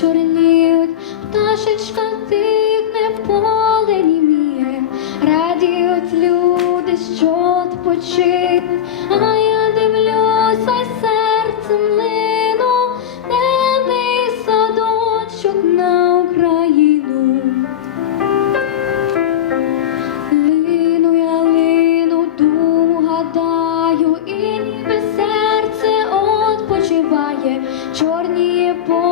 чорніють, пташечка тихне, поле німіє, радіють люди, що відпочинуть, а я дивлюся й серцем лину, денний садочок на Україну. Лину я лину, думу гадаю, і ніби серце odpoчиває, чорніє поле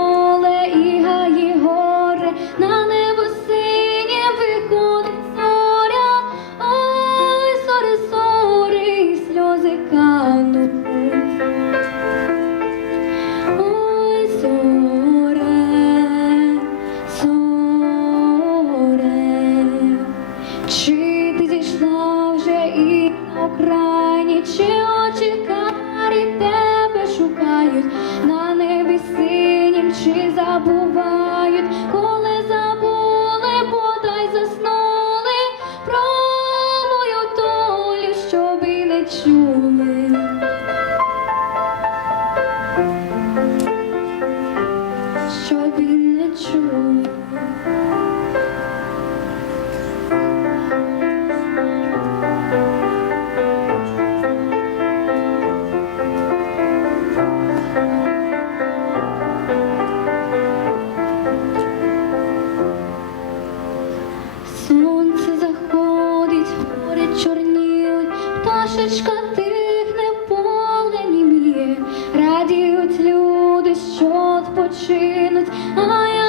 і на окраїні, чи очі карі відпочинуть, а